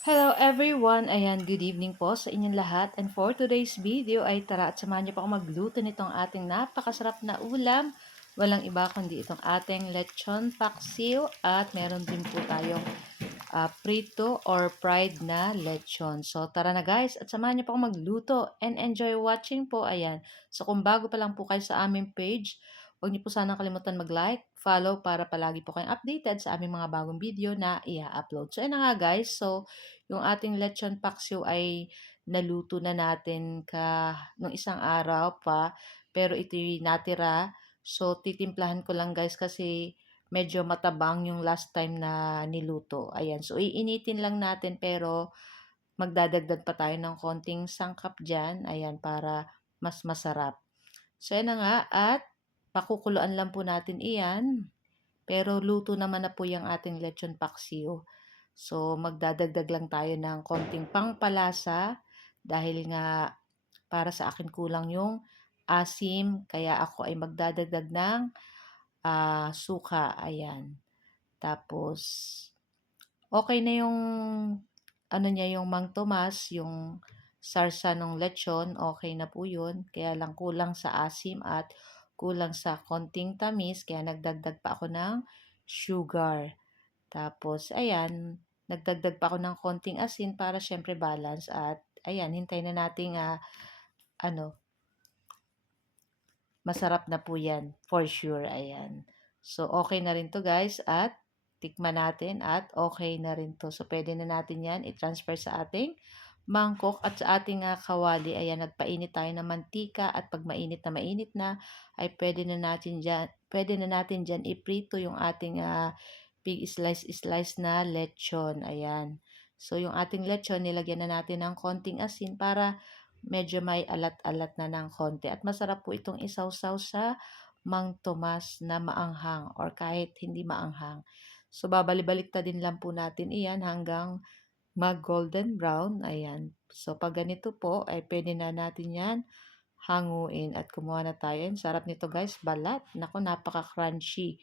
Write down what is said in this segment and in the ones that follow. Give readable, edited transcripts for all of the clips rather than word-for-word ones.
Hello everyone! Ayan, good evening po sa inyong lahat. And for today's video ay tara at samahan niyo po ako magluto nitong ating napakasarap na ulam. Walang iba kundi itong ating lechon paksiw at meron din po tayong prito or fried na lechon. So tara na guys at samahan niyo po ako magluto and enjoy watching po. Ayan. So kung bago pa lang po kayo sa aming page, huwag niyo po sanang kalimutan mag-like, follow para palagi po kayong updated sa aming mga bagong video na i-upload. So, ayun na nga guys. So, yung ating lechon paksiw ay naluto na natin nung isang araw pa. Pero ito'y natira. So, titimplahan ko lang guys kasi medyo matabang yung last time na niluto. Ayan. So, iinitin lang natin pero magdadagdag pa tayo ng konting sangkap dyan. Ayan, para mas masarap. So, yan na nga. At pakukuluan lang po natin iyan. Pero luto naman na po yung ating lechon paksiw. So, magdadagdag lang tayo ng konting pangpalasa dahil nga para sa akin kulang yung asim. Kaya ako ay magdadagdag ng suka. Ayan. Tapos, okay na yung ano niya, yung Mang Tomas, yung sarsa ng lechon, okay na po yun. Kaya lang kulang sa asim at kulang sa konting tamis, kaya nagdagdag pa ako ng sugar. Tapos, ayan, nagdagdag pa ako ng konting asin para syempre balance. At, ayan, hintayin na nating, masarap na po yan, for sure, ayan. So, okay na rin to guys, at tikman natin at okay na rin to. So, pwede na natin yan i-transfer sa ating mangkok at sa ating kawali. Ayan, nagpainit tayo ng mantika at pag mainit na, ay pwede na natin dyan iprito yung ating big slice na lechon. Ayan. So, yung ating lechon, nilagyan na natin ng konting asin para medyo may alat-alat na ng konti. At masarap po itong isawsaw sa Mang Tomas na maanghang or kahit hindi maanghang. So, babalik-balikta din lang po natin iyan hanggang mag-golden brown. Ayan. So, pag ganito po, ay pwede na natin yan hanguin at kumuha na tayo. Ang sarap nito guys, balat. Naku, napaka-crunchy.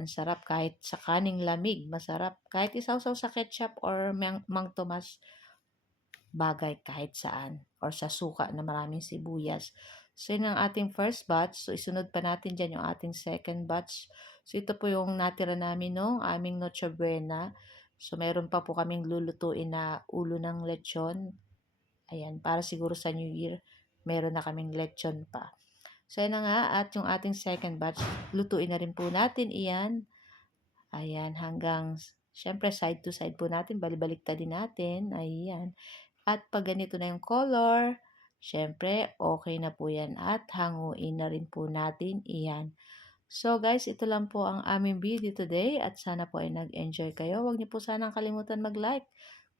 Ang sarap kahit sa kaning lamig. Masarap. Kahit isawsaw sa ketchup or Mang Tomas, bagay kahit saan or sa suka na maraming sibuyas. So, yun ang ating first batch. So, isunod pa natin dyan yung ating second batch. So, ito po yung natira namin nung aming Noche Buena. So, meron pa po kaming lulutuin na ulo ng lechon. Ayan, para siguro sa New Year, meron na kaming lechon pa. So, yun na nga. At yung ating second batch, lutuin na rin po natin iyan. Ayan, hanggang, syempre, side to side po natin. Balibaliktad din natin. Ayan. At pag ganito na yung color, syempre, okay na po yan. At hanguin na rin po natin iyan. So guys, ito lang po ang aming video today at sana po ay nag-enjoy kayo. Huwag niyo po sanang kalimutan mag-like,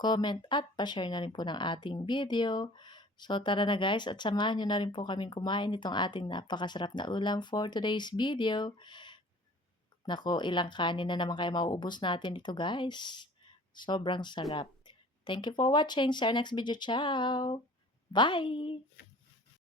comment at pa-share na rin po ng ating video. So tara na guys at samahan niyo na rin po kaming kumain itong ating napakasarap na ulam for today's video. Nako, ilang kanin na naman kayo mauubos natin dito guys. Sobrang sarap. Thank you for watching. See you next video. Ciao! Bye!